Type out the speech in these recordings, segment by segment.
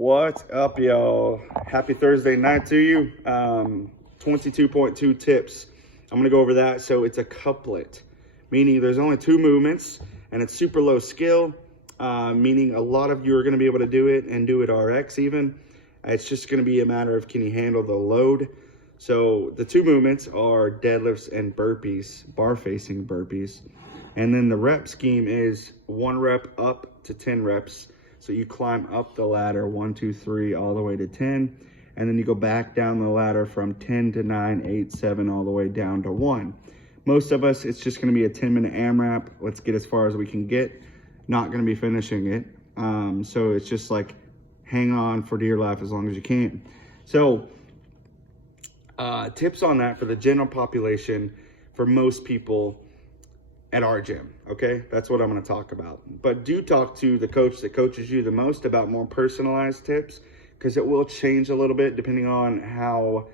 What's up, y'all? Happy Thursday night to you. 22.2 tips. I'm going to go over that. So it's a couplet, meaning there's only two movements and it's super low skill, meaning a lot of you are going to be able to do it and do it RX even. It's just going to be a matter of can you handle the load. So the two movements are deadlifts and burpees, bar facing burpees. And then the rep scheme is 1 rep up to 10 reps. So you climb up the ladder, 1, 2, 3, all the way to 10. And then you go back down the ladder from 10 to 9, 8, 7, all the way down to 1. Most of us, it's just gonna be a 10-minute AMRAP. Let's get as far as we can get. Not gonna be finishing it. So it's just like, hang on for dear life as long as you can. So tips on that for the general population, for most people, at our gym, okay? That's what I'm gonna talk about. But do talk to the coach that coaches you the most about more personalized tips, because it will change a little bit depending on how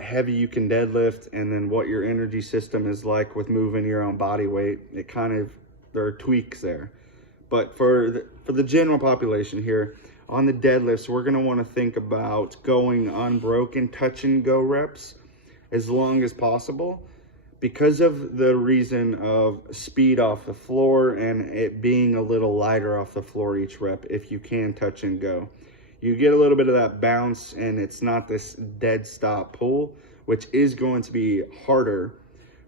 heavy you can deadlift and then what your energy system is like with moving your own body weight. It kind of, there are tweaks there. But for the general population here, on the deadlifts, we're gonna wanna think about going unbroken touch and go reps as long as possible, because of the reason of speed off the floor and it being a little lighter off the floor each rep. If you can touch and go, you get a little bit of that bounce and it's not this dead stop pull, which is going to be harder.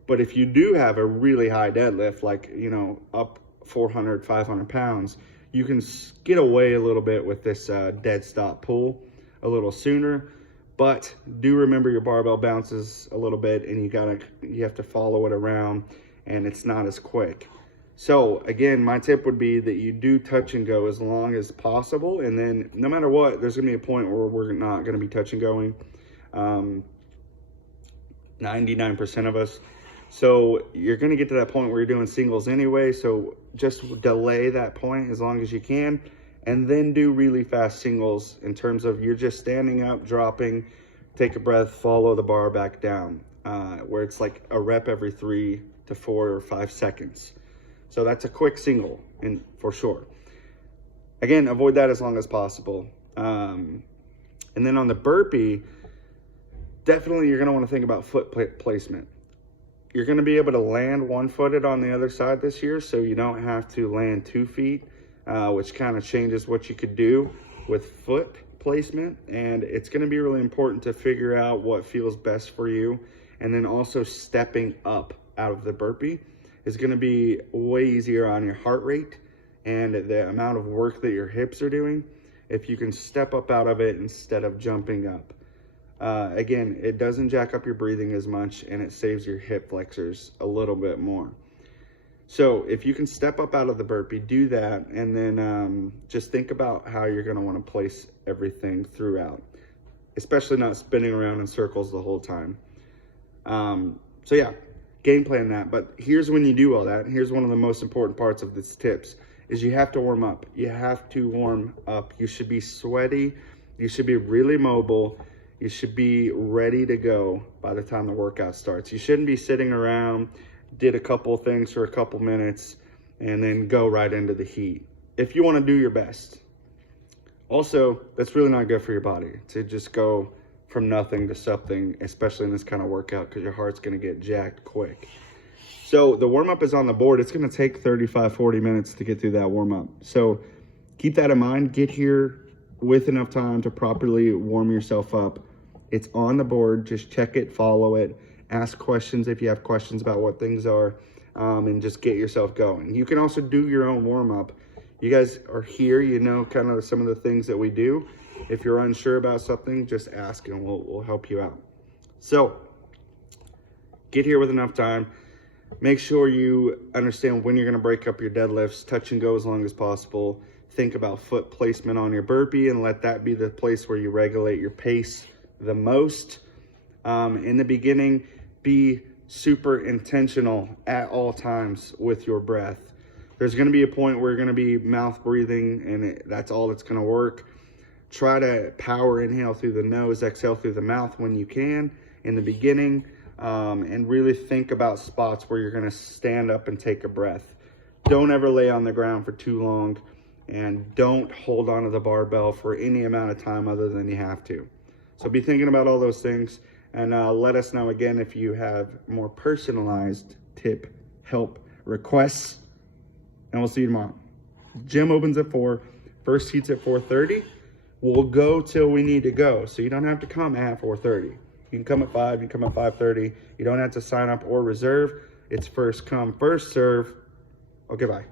But if you do have a really high deadlift, like, you know, up 400, 500 pounds, you can get away a little bit with this dead stop pull a little sooner. But do remember your barbell bounces a little bit and you have to follow it around and it's not as quick. So again, my tip would be that you do touch and go as long as possible. And then no matter what, there's gonna be a point where we're not gonna be touch and going, 99% of us. So you're gonna get to that point where you're doing singles anyway. So just delay that point as long as you can. And then do really fast singles in terms of you're just standing up, dropping, take a breath, follow the bar back down, where it's like a rep every 3 to 4 or 5 seconds. So that's a quick single, and for sure. Again, avoid that as long as possible. And then on the burpee, definitely you're gonna wanna think about foot placement. You're gonna be able to land one-footed on the other side this year, so you don't have to land 2 feet. Which kind of changes what you could do with foot placement. And it's going to be really important to figure out what feels best for you. And then also stepping up out of the burpee is going to be way easier on your heart rate and the amount of work that your hips are doing if you can step up out of it instead of jumping up. Again, it doesn't jack up your breathing as much and it saves your hip flexors a little bit more. So if you can step up out of the burpee, do that, and then just think about how you're gonna wanna place everything throughout, especially not spinning around in circles the whole time. So yeah, game plan that. But here's when you do all that, and here's one of the most important parts of this tips, is you have to warm up. You have to warm up. You should be sweaty. You should be really mobile. You should be ready to go by the time the workout starts. You shouldn't be sitting around, did a couple things for a couple minutes, and then go right into the heat if you want to do your best. Also, that's really not good for your body to just go from nothing to something, especially in this kind of workout, because your heart's going to get jacked quick. So the warm-up is on the board. It's going to take 35-40 minutes to get through that warm-up, so keep that in mind. Get here with enough time to properly warm yourself up. It's on the board. Just check it, follow it, ask questions if you have questions about what things are, and just get yourself going. You can also do your own warm-up. You guys are here, you know kind of some of the things that we do. If you're unsure about something, just ask and we'll help you out. So get here with enough time. Make sure you understand when you're gonna break up your deadlifts, touch and go as long as possible. Think about foot placement on your burpee and let that be the place where you regulate your pace the most. In the beginning, be super intentional at all times with your breath. There's going to be a point where you're going to be mouth breathing and that's all that's going to work. Try to power inhale through the nose, exhale through the mouth when you can in the beginning, and really think about spots where you're going to stand up and take a breath. Don't ever lay on the ground for too long and don't hold on to the barbell for any amount of time other than you have to. So be thinking about all those things, and let us know again if you have more personalized tip, help, requests, and we'll see you tomorrow. Gym opens at 4, first heat's at 4:30. We'll go till we need to go, so you don't have to come at 4:30. You can come at 5, you can come at 5:30. You don't have to sign up or reserve. It's first come, first serve. Okay, bye.